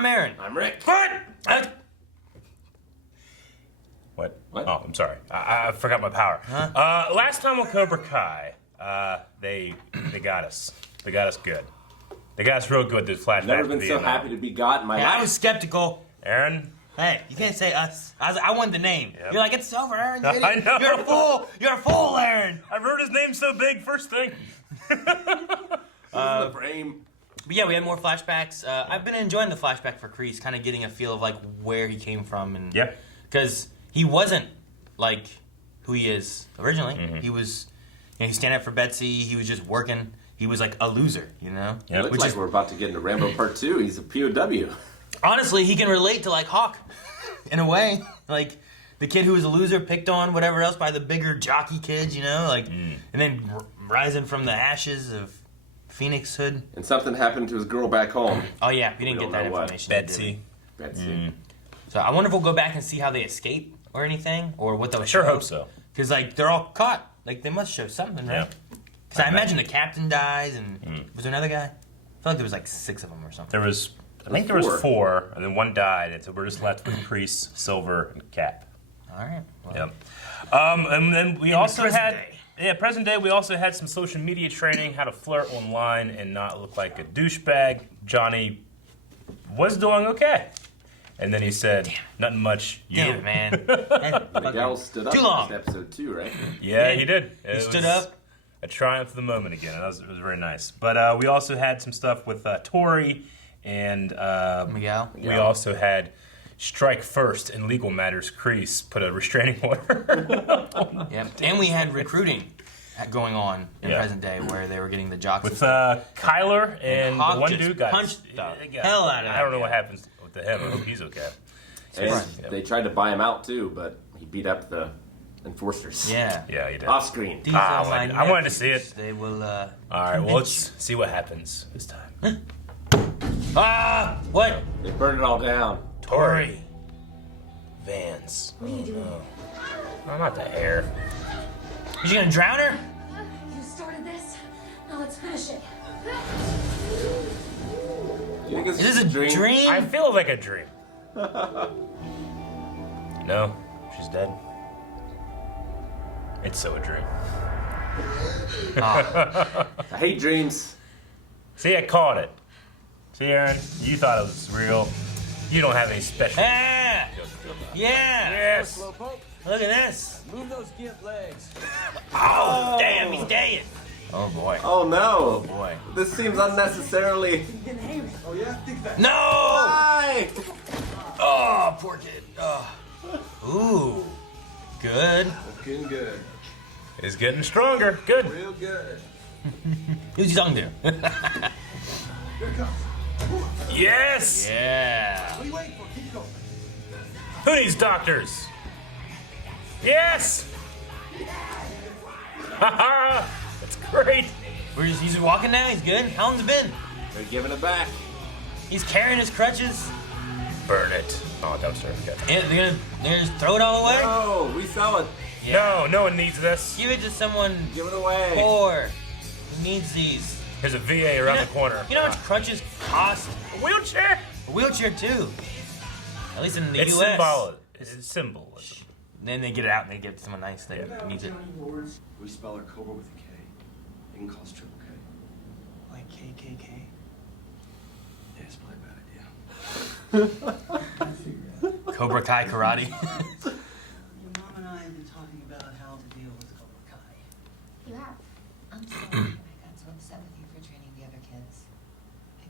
I'm Aaron. I'm Rick. What? What? Oh, I'm sorry. I forgot my power. Huh? Last time on Cobra Kai, they got us. They got us good. They got us real good. This flashback. Never been so happy to be God in my life. I was skeptical. Aaron. Hey, you can't say us. I wanted the name. Yep. You're like, it's over, Aaron. You I know. You're a fool. You're a fool, Aaron. I wrote his name so big. First thing. The frame. But yeah, we had more flashbacks. I've been enjoying the flashback for Kreese, kind of getting a feel of like where he came from, and because he wasn't like who he is originally. He was, he stand up for Betsy. He was just working. He was like a loser, you know. It looks like we're about to get into Rambo Part 2. He's a POW. Honestly, he can relate to like Hawk, in a way. Like the kid who was a loser, picked on, whatever else, by the bigger jockey kids, you know, like, and then rising from the ashes of Phoenix Hood. And something happened to his girl back home. Oh yeah, we didn't get that information. Betsy. So I wonder if we'll go back and see how they escape or anything, or what they'll I sure hope so. Because like they're all caught. Like they must show something, right? Because I imagine the captain dies, and was there another guy? I feel like there was like 6 of them or something. There was, I think there was 4, and then 1 died, and so we're just left with Kreese, Silver, and Cap. All right. Well, Yep. And then we also had, present day, we also had some social media training, how to flirt online and not look like a douchebag. Johnny was doing okay. And then he said, nothing much. Damn it, man. Miguel stood up Too long. in episode 2, right? Yeah, he did. He stood up. A triumph of the moment again. It was very nice. But we also had some stuff with Tori and Miguel. We also had strike first in legal matters. Kreese put a restraining order. Yep. And we had recruiting going on in present day where they were getting the jocks. With Kyler and Hawk the one just dude got punched the hell out of I don't know what happens with him. I hope he's okay. And they tried to buy him out too, but he beat up the enforcers. Yeah. Yeah, he did. Off screen. I wanted to see it. They will. All right, well, let's see what happens this time. What? They burned it all down. Tori. Vance. What are you doing? Oh, not the hair. Is she gonna drown her? You started this. Now let's finish it. You think Is this a dream? I feel like a dream. No, she's dead. It's so a dream. I hate dreams. See, I caught it. See, Aaron, you thought it was real. You don't have any special. Yeah. Yeah. Yes. Look at this. Move those gimp legs. Oh, damn, he's dead. Oh boy. Oh no. Oh boy. This seems unnecessarily. Oh yeah? Think fast. No! Why? Oh, poor kid. Oh. Ooh. Good. Looking good. It's getting stronger. Good. Real good. Who's he talking to? Here it comes. Yes. Yeah. What are you waiting for? Keep going. Who needs doctors? Yes. Haha. That's great. He's just walking now? He's good? How long's it been? They're giving it back. He's carrying his crutches. Burn it. Oh, dumpster. Okay. And they're gonna just throw it all away? No, we sell it. No, no one needs this. Give it to someone Give it away. poor who needs these. There's a VA around the corner. You know how much crutches cost? A wheelchair? A wheelchair too. At least in the It's U.S. symbolic. It's symbolism. Then they get it out and they give it to someone nice that needs it. We spell our Cobra with a K. You can call us Triple K. Like KKK? Yeah, it's probably a bad idea. Cobra Kai karate. Your mom and I have been talking about how to deal with Cobra Kai. You have. I'm sorry that I got so upset with you for training the other kids. I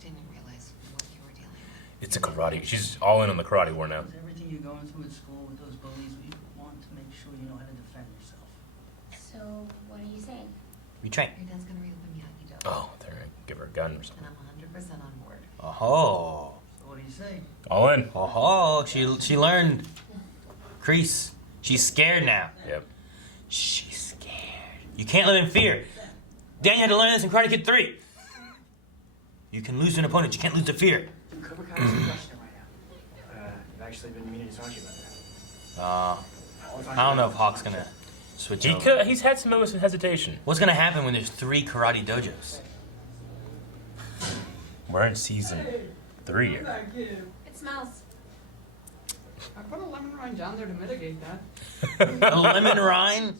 didn't realize what you were dealing with. It's a karate. She's all in on the karate war now. With everything you're going through at school with those bullies, we want to make sure you know how to defend yourself. So, what are you saying? We train. Your dad's gonna reopen me out, you don't. Oh, they're gonna give her a gun or something. And I'm 100% on board. Oh. So what do you say? All in. Oh, she learned. Kreese. She's scared now. Yep. She's scared. You can't live in fear. Daniel had to learn this in Karate Kid 3. You can lose to an opponent, you can't lose to fear. Cobra Kai is in question right now. I've actually been meaning to talk to you about that. I don't know if Hawk's gonna switch over. He's had some moments of hesitation. What's gonna happen when there's 3 karate dojos? We're in season 3 years. It smells. I put a lemon rind down there to mitigate that. A lemon rind?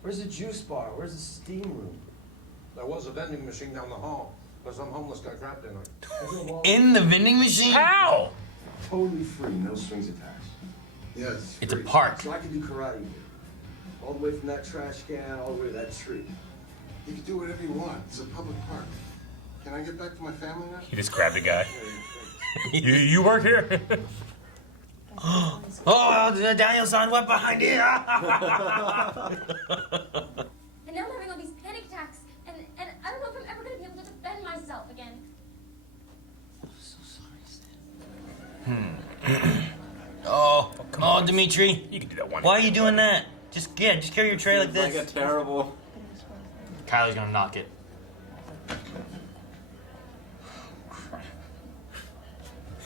Where's the juice bar? Where's the steam room? There was a vending machine down the hall, but some homeless guy crapped in it. In the vending machine? How? Totally free, no strings attached. Yes. It's a park. So I can do karate here. All the way from that trash can, all the way to that tree. You can do whatever you want. It's a public park. Can I get back to my family now? He just grabbed a guy. you work here? Oh, Daniel-san, what behind you? And now I'm having all these panic attacks, and I don't know if I'm ever going to be able to defend myself again. I'm so sorry, Stan. Oh, come on, Dimitri. You can do that one. Why are you doing that? Just carry your tray like this. Like a terrible. Kyler's gonna knock it.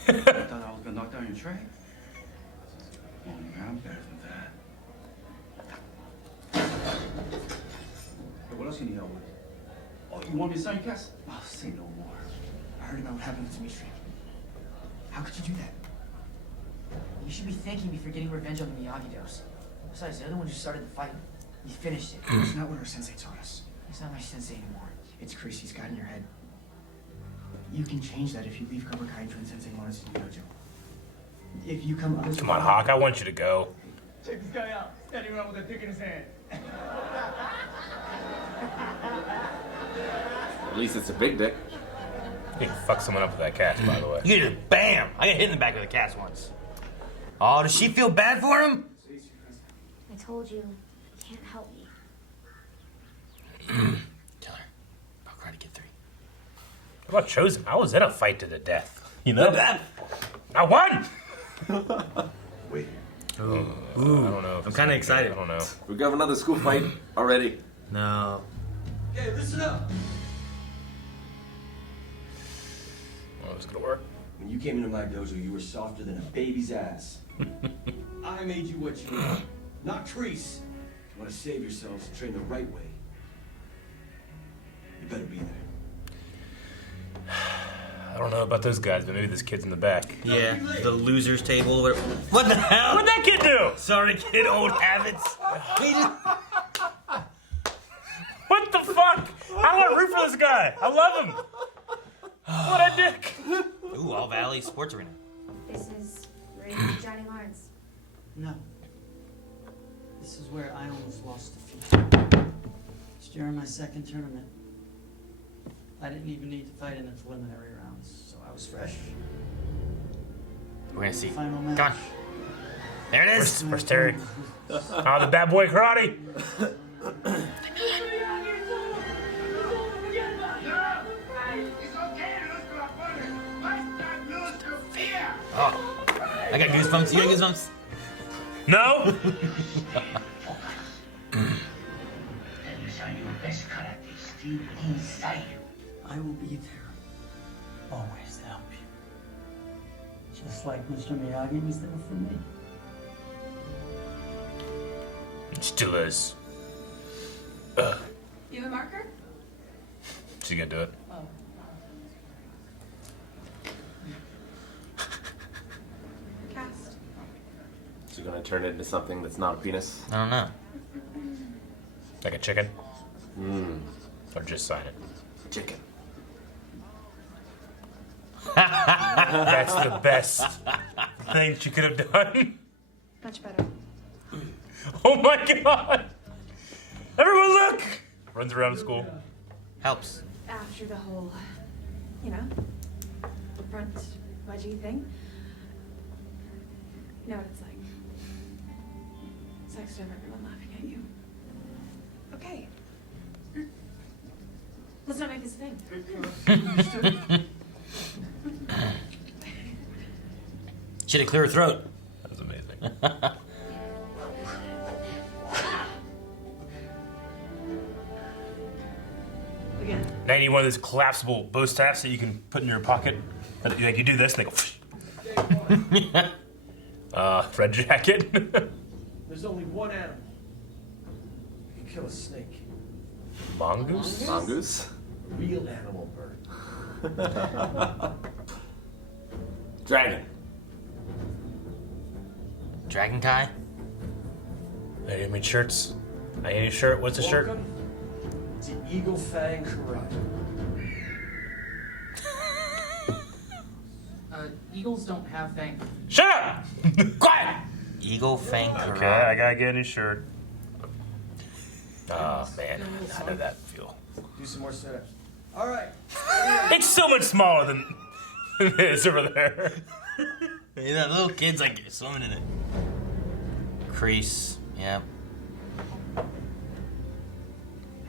I thought I was gonna knock down your tray. Oh, man, I'm better than that. Hey, what else can you help with? Oh, you want me to sign your cast? Oh, say no more. I heard about what happened to Dimitri. How could you do that? You should be thanking me for getting revenge on the Miyagi-Dos. Besides, they're the ones who started the fight. You finished it. It's not what our sensei taught us. He's not my sensei anymore. It's Creasy's got in your head. You can change that if you leave Cobra Kai and join Sensei Lawrence in the dojo. If you come others. Come on, Hawk. I want you to go. Check this guy out. Standing around with a dick in his hand. At least it's a big dick. You can fuck someone up with that cast, by the way. You just bam! I got hit in the back with a cast once. Oh, does she feel bad for him? I told you, you can't help me. Tell her about Karate Kid 3. What about Chosen? I was in a fight to the death. You know? That? I won! Wait. Ooh. I don't know. I'm kind of excited. I don't know. We got another school fight already. No. Hey, listen up. Oh, it's gonna work. When you came into my dojo, you were softer than a baby's ass. I made you what you are, not Treese. If you want to save yourselves, train the right way. You better be there. I don't know about those guys, but maybe this kid's in the back. Yeah, the losers table. What the hell? What'd that kid do? Sorry, kid, old habits. He just... What the fuck? I want to root for this guy. I love him. What a dick. Ooh, All Valley Sports Arena. This is rated Johnny Lawrence. No. This is where I almost lost the fight. It's during my second tournament. I didn't even need to fight in the preliminary rounds, so I was fresh. We're gonna see. Final match. Come on. There it is. Where's Terry? Oh, the bad boy karate. Oh, I got goosebumps. You got goosebumps? No? I will be there, always to help you. Just like Mr. Miyagi was there for me. It still is. You have a marker? She's gonna do it. Cast. So you're gonna turn it into something that's not a penis? I don't know. Like a chicken? Mmm. Or just sign it? Chicken. That's the best thing she could have done. Much better. Oh my god! Everyone look! Runs around school. Helps. After the whole, front wedgie thing. You know what it's like. Sex to have everyone laughing at you. Okay. Let's not make this a thing. She had to clear her throat. That was amazing. Again. Now you need one of those collapsible bow staffs that you can put in your pocket. Like you do this and they go. Red jacket. There's only one animal. You can kill a snake. Mongoose? Mongoose? A real animal bird. Dragon. Dragon Kai? Hey, I mean shirts. I need a shirt. What's a shirt? Welcome to Eagle Fang Karate. Eagles don't have fangs. Shut up! Quiet! Eagle Fang Karate. Okay, I gotta get a new shirt. Oh, man. How did that feel? Do some more sit-ups. All right. It's so much smaller than this over there. Hey, that little kid's like swimming in it. Crease, yeah. I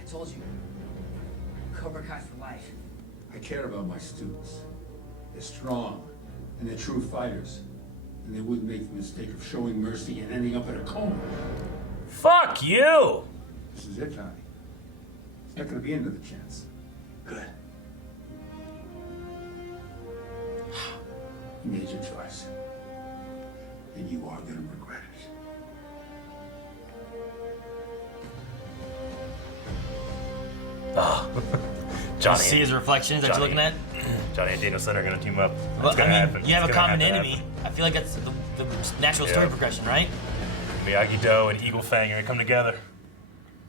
told you. Cobra Kai for life. I care about my students. They're strong, and they're true fighters. And they wouldn't make the mistake of showing mercy and ending up in a coma. Fuck you! This is it, Johnny. It's not gonna be another chance. Good. You made your choice. And you are gonna regret it. Oh. You Johnny. see his reflections that you're looking at? Johnny and Danielson are gonna team up. Well, It's gonna happen. you have It's a gonna common have to enemy. happen. I feel like that's the natural story progression, right? Miyagi-Do and Eagle Fang are gonna come together.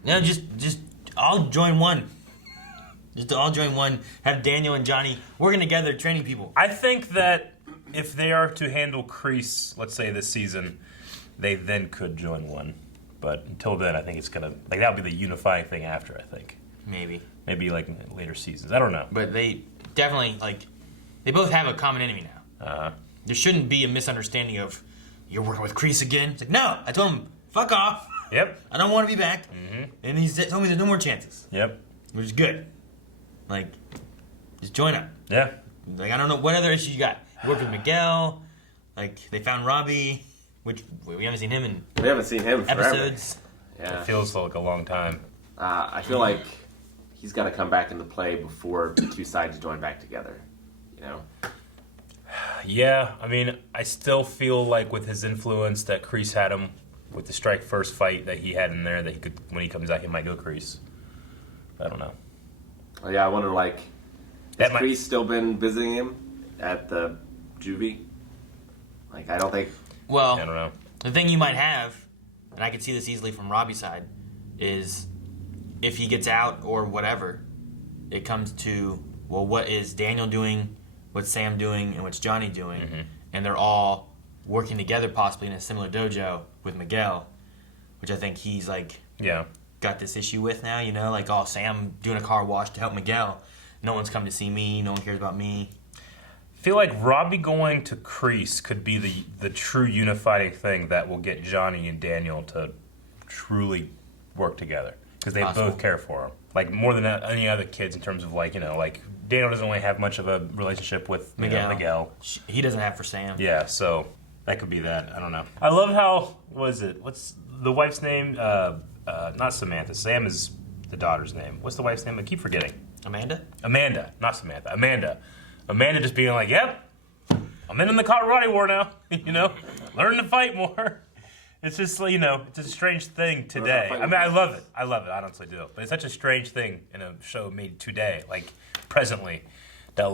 No, just all join one. Just all join one. Have Daniel and Johnny working together, training people. I think that if they are to handle Kreese, let's say this season, they then could join one. But until then, I think it's gonna that'll be the unifying thing after. I think maybe like later seasons. I don't know. But they definitely they both have a common enemy now. There shouldn't be a misunderstanding of you're working with Kreese again. It's like no, I told him fuck off. Yep. I don't want to be back. Mm-hmm. And he told me there's no more chances. Yep. Which is good. Like, just join up. Yeah. Like I don't know what other issues you got. You worked with Miguel. Like they found Robbie, which we haven't seen him in. We haven't seen him forever. Episodes. Yeah. It feels like a long time. I feel like he's got to come back into play before the two sides join back together. You know. Yeah, I mean, I still feel like with his influence that Kreese had him with the strike first fight that he had in there, that he could, when he comes out, he might go Kreese. I don't know. Well, yeah, I wonder, like, has Kreese still been visiting him at the juvie? Like, I don't think... Well, I don't know. The thing you might have, and I could see this easily from Robbie's side, is if he gets out or whatever, it comes to, well, what is Daniel doing, what's Sam doing, and what's Johnny doing? Mm-hmm. And they're all working together possibly in a similar dojo with Miguel, which I think he's like... Yeah. Got this issue with now, you know, like, oh, Sam doing a car wash to help Miguel. No one's come to see me. No one cares about me. I feel like Robbie going to Kreese could be the true unifying thing that will get Johnny and Daniel to truly work together because they both care for him, like more than any other kids in terms of like like Daniel doesn't really have much of a relationship with Miguel. He doesn't have for Sam. Yeah, so that could be that. I don't know. I love how what's the wife's name? Not Samantha. Sam is the daughter's name. What's the wife's name? I keep forgetting. Amanda, not Samantha. Amanda just being like, yep, I'm in the karate war now. Learn to fight more. It's just, it's a strange thing today. I mean, I love it. I honestly do. But it's such a strange thing in a show made today, like presently, that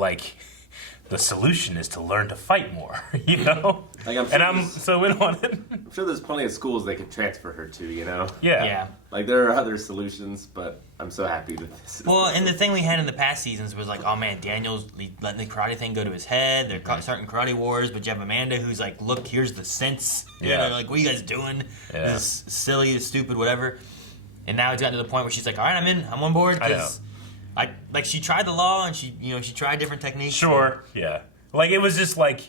the solution is to learn to fight more, Like I'm so in on it. I'm sure there's plenty of schools they could transfer her to, Yeah. Like, there are other solutions, but I'm so happy that this is... Well, and the thing we had in the past seasons was like, oh man, Daniel's letting the karate thing go to his head. They're starting karate wars, but you have Amanda who's like, look, here's the sense. Yeah. Like, what are you guys doing? Yeah. This is silly, this is stupid, whatever. And now it's gotten to the point where she's like, all right, I'm on board. I know. Like she tried the law and she tried different techniques. Sure, yeah. Like, it was just like,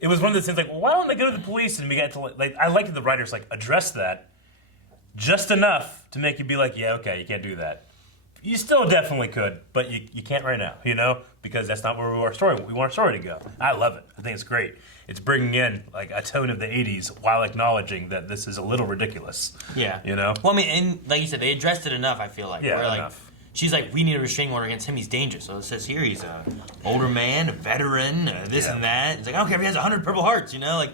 it was one of those things like, well, why don't they go to the police? And we got to, like, I like that the writers, like, address that just enough to make you be like, yeah, okay, you can't do that. You still definitely could, but you can't right now, because that's not where we want our story to go. I love it. I think it's great. It's bringing in, like, a tone of the 80s while acknowledging that this is a little ridiculous. Yeah. Well, I mean, and like you said, they addressed it enough, I feel like. Yeah, where, like, enough. She's like, we need a restraining order against him. He's dangerous. So it says here he's a older man, a veteran, this and that. It's like, I don't care if he has 100 Purple Hearts, Like,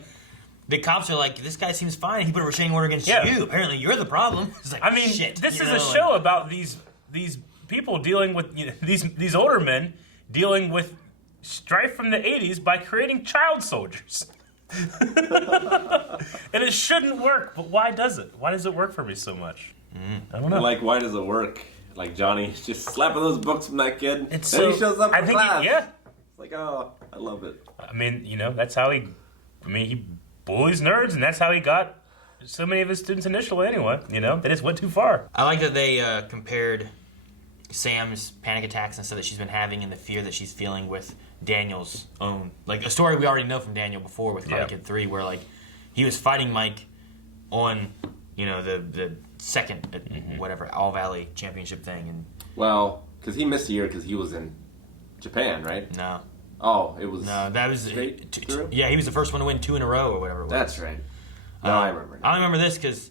the cops are like, this guy seems fine. He put a restraining order against you. Apparently, you're the problem. It's like, I mean, shit. This is a show about these people dealing with these older men dealing with strife from the 80s by creating child soldiers. And it shouldn't work, but why does it? Why does it work for me so much? I don't know. Like, why does it work? Like, Johnny's just slapping those books from that kid. It's then he shows up in class. Yeah. It's like, oh, I love it. I mean, that's how he bullies nerds, and that's how he got so many of his students initially anyway. They just went too far. I like that they compared Sam's panic attacks and stuff that she's been having and the fear that she's feeling with Daniel's own. Like, a story we already know from Daniel before with Karate Kid 3, where, like, he was fighting Mike on, the second, whatever, All Valley Championship thing. And well, because he missed a year because he was in Japan, right? No. Oh, it was... No, that was... straight through? Yeah, he was the first one to win 2 in a row or whatever it was. That's right. Now I remember. I remember this because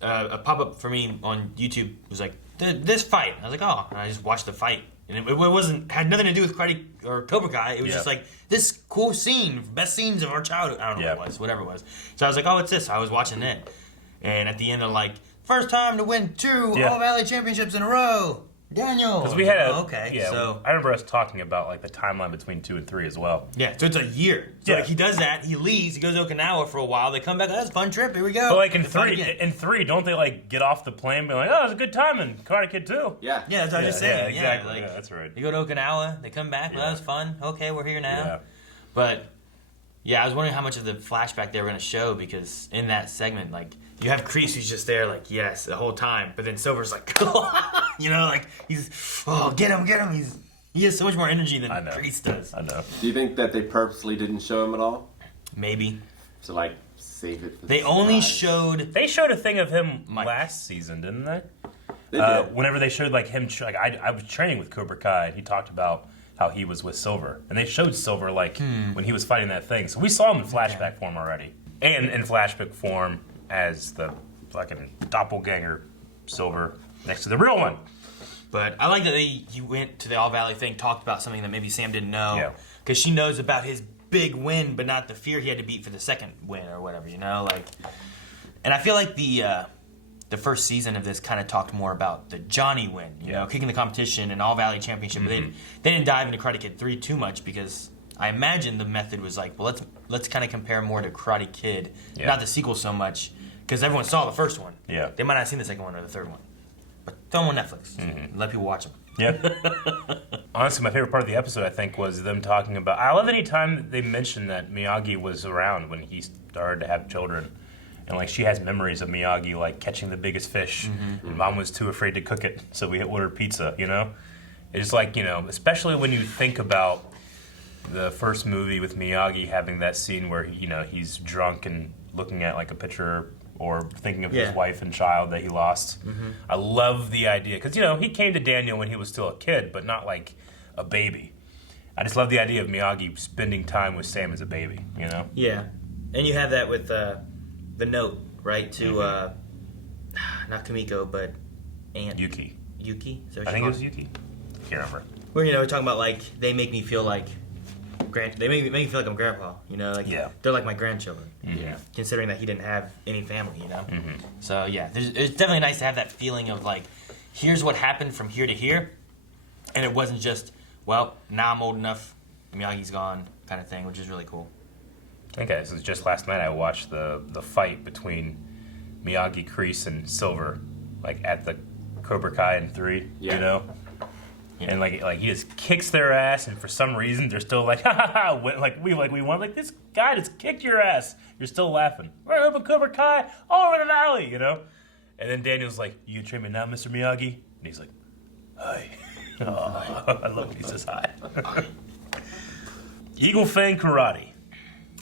a pop-up for me on YouTube was like, this fight. I was like, oh. And I just watched the fight. And it had nothing to do with Karate or Cobra Kai. It was just like, this cool scene, best scenes of our childhood. I don't know what it was, whatever it was. So I was like, oh, it's this. I was watching it. And at the end, they're like, first time to win 2 All Valley Championships in a row. Daniel. Because we had so I remember us talking about like the timeline between 2 and 3 as well. Yeah, so it's a year. So like he does that, he leaves, he goes to Okinawa for a while, they come back, that's a fun trip, here we go. But like in 3, don't they like get off the plane and be like, oh, it was a good time in Karate Kid 2? Yeah. Yeah, that's what I was just saying. Yeah, exactly. Like, that's right. You go to Okinawa, they come back, well, that was fun. Okay, we're here now. Yeah. But yeah, I was wondering how much of the flashback they were going to show, because in that segment, like, you have Kreese who's just there, like, yes, the whole time. But then Silver's like, like, he's, get him. He has so much more energy than Kreese does. I know. Do you think that they purposely didn't show him at all? Maybe. To, like, save it for They only showed... They showed a thing of him last season, didn't they? They did. Whenever they showed, like, him... Like, I was training with Cobra Kai, and he talked about how he was with Silver. And they showed Silver, like, when he was fighting that thing. So we saw him in flashback form already. And in flashback form as the fucking doppelganger Silver next to the real one. But I like that he went to the All Valley thing, talked about something that maybe Sam didn't know. Because she knows about his big win, but not the fear he had to beat for the second win or whatever, Like, and I feel like the first season of this kind of talked more about the Johnny win, kicking the competition and All Valley Championship. But they didn't dive into Karate Kid 3 too much because I imagine the method was like, well, let's kind of compare more to Karate Kid, not the sequel so much, because everyone saw the first one. Yeah. They might not have seen the second one or the third one. But throw them on Netflix. Let people watch them. Yeah. Honestly, my favorite part of the episode, I think, was them talking about... I love any time they mention that Miyagi was around when he started to have children. And, like, she has memories of Miyagi, like, catching the biggest fish. And Mom was too afraid to cook it, so we ordered pizza, It's like, especially when you think about the first movie with Miyagi having that scene where, he's drunk and looking at, like, a picture... or thinking of his wife and child that he lost. I love the idea. Because, he came to Daniel when he was still a kid, but not like a baby. I just love the idea of Miyagi spending time with Sam as a baby, Yeah. And you have that with the note, right? To, not Kamiko, but Aunt. Yuki. Yuki? I think it was Yuki. I can't remember. Where, we're talking about, like, they make me feel like... They make me feel like I'm grandpa, like they're like my grandchildren. Considering that he didn't have any family, So yeah, it's definitely nice to have that feeling of like, here's what happened from here to here, and it wasn't just, well, now I'm old enough, Miyagi's gone, kind of thing, which is really cool. Okay, this was just last night I watched the fight between Miyagi, Kreese, and Silver, like at the Cobra Kai in 3, And like he just kicks their ass, and for some reason they're still like, ha ha ha, we won. Like, this guy just kicked your ass. You're still laughing. We're over Cobra Kai all over the valley, And then Daniel's like, you gonna train me now, Mr. Miyagi? And he's like, hi. Oh, I love when he says hi. Eagle Fang Karate.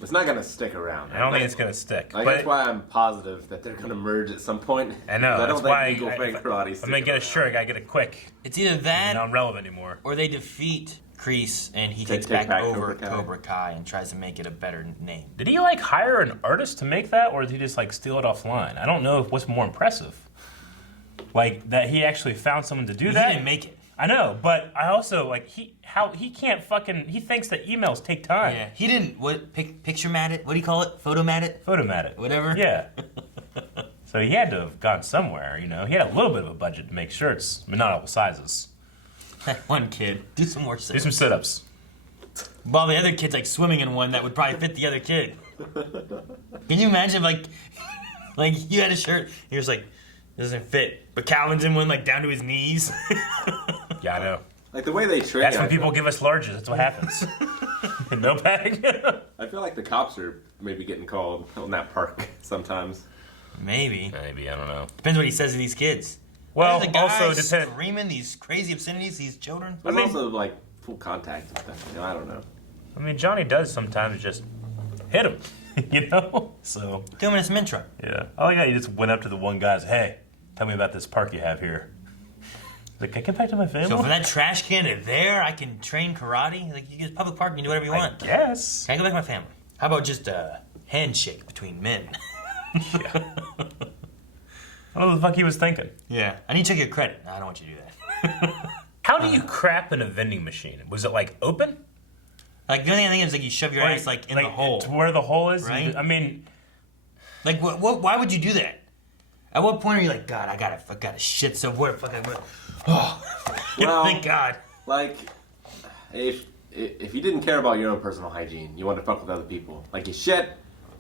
It's not gonna stick around. I don't think it's gonna stick. Like, that's why I'm positive that they're gonna merge at some point. I know. I don't that's think why Eagle Fang Karate. I'm gonna get a shirt. I gotta get it quick. It's either that, not relevant anymore, or they defeat Kreese and he takes back over Cobra Kai and tries to make it a better name. Did he like hire an artist to make that, or did he just like steal it offline? I don't know what's more impressive. Like that he actually found someone to do that. He didn't make it. I know, but I also like he can't fucking. He thinks that emails take time. Yeah, he didn't. Picture mat it? What do you call it? Photomat it? Photomat it. Whatever. Yeah. So he had to have gone somewhere. He had a little bit of a budget to make shirts, but not all sizes. One kid. Do some more sit-ups. Do some sit-ups. While the other kid's like swimming in one that would probably fit the other kid. Can you imagine like you had a shirt, he was like, doesn't fit, but Calvin's in one like down to his knees. Yeah, I know. Like the way they train. That's when people give us larges. That's what happens. No bag. I feel like the cops are maybe getting called on that park sometimes. Maybe, I don't know. Depends what he says to these kids. Well, the guy also depends. Screaming these crazy obscenities, these children. There's also like full contact and stuff. You know, I don't know. I mean, Johnny does sometimes just hit him. You know, so. Do him in a cement truck. Yeah, I like how you just went up to the one guy and said, "Hey, tell me about this park you have here." Like, can I get back to my family? So for that trash can to there, I can train karate. Like, you get public park, you can do whatever you want. Yes. Can I go back to my family? How about just a handshake between men? Yeah. I don't know what the fuck he was thinking. Yeah. I need to check your credit. No, I don't want you to do that. How do you crap in a vending machine? Was it like open? Like the only thing is like you shove your ass like in the hole. To where the hole is? Right? I mean, like what? Why would you do that? At what point are you like, God, I gotta shit somewhere? Oh, well, thank God. Like, if you didn't care about your own personal hygiene, you wanted to fuck with other people. Like you shit,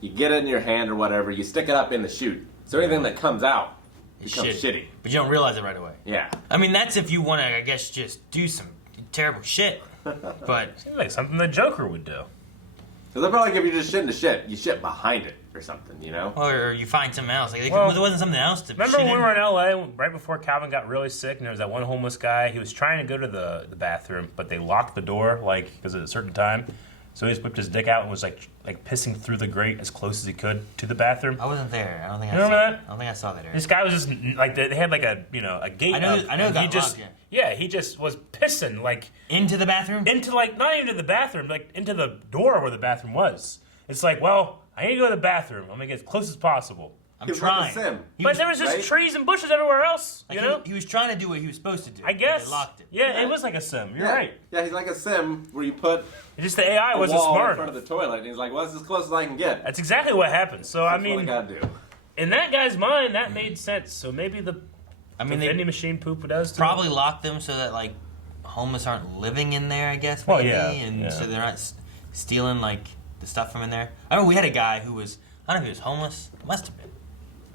you get it in your hand or whatever, you stick it up in the chute. So anything that comes out becomes shitty. But you don't realize it right away. Yeah. I mean, that's if you want to, I guess, just do some terrible shit. But seems like something the Joker would do. Because I feel like if you're just shitting the shit, you shit behind it or something, you know? Or you find something else. Like, Well, there wasn't something else to remember shit when we in? were in LA, right before Calvin got really sick, and there was that one homeless guy. He was trying to go to the bathroom, but they locked the door, like, because at a certain time. So he just whipped his dick out and was like pissing through the grate as close as he could to the bathroom. I wasn't there. I don't think You remember that? I don't think I saw that area. This guy was just like they had like a gate. I know up, it and got he just locked, yeah, he just was pissing like into the bathroom. Into like not even to the bathroom, like into the door where the bathroom was. It's like, well, I need to go to the bathroom. I'm gonna get as close as possible. I'm trying. But there was just trees and bushes everywhere else. You know, he was trying to do what he was supposed to do. I guess. They locked him. Yeah, it was like a sim. You're right. Yeah, he's like a sim where you put just the AI wasn't wall smart in front of the toilet, and he's like, "Well, that's as close as I can get." That's exactly what happened. So That's I mean, what I gotta do. In that guy's mind, that made sense. So maybe the vending machine poop does too. Probably locked them so that like homeless aren't living in there. I guess. Well, maybe, yeah, and so they're not stealing like the stuff from in there. I remember we had a guy who was, I don't know if he was homeless. Must have been.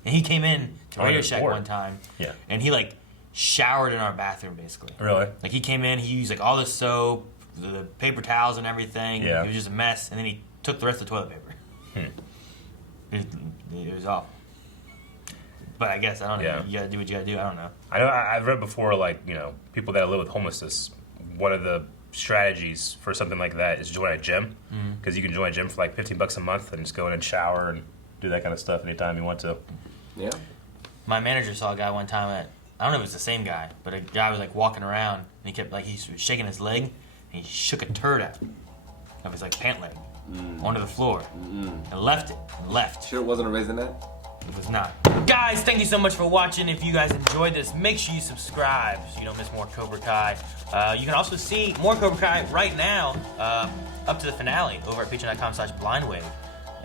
And he came in to Radio Shack one time. Yeah. And he like showered in our bathroom basically. Really? Like he came in, he used like all the soap, the paper towels and everything. Yeah. It was just a mess. And then he took the rest of the toilet paper. It was awful. But I guess, I don't know. Yeah. You gotta do what you gotta do. I don't know. I know I've read before, like, you know, people that live with homelessness, one of the strategies for something like that is join a gym. Because you can join a gym for like $15 a month and just go in and shower and do that kind of stuff anytime you want to. Yeah. My manager saw a guy one time I don't know if it was the same guy, but a guy was like walking around and he kept like, he was shaking his leg and he shook a turd out of his like pant leg onto the floor and left it and left. Sure it wasn't a Raisinette? It was not. Guys, thank you so much for watching. If you guys enjoyed this, make sure you subscribe so you don't miss more Cobra Kai. You can also see more Cobra Kai right now, up to the finale, over at patreon.com/blindwave,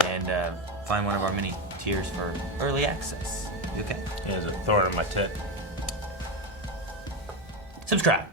and find one of our mini tiers for early access. You okay? Yeah, there's a thorn in my tit. Subscribe.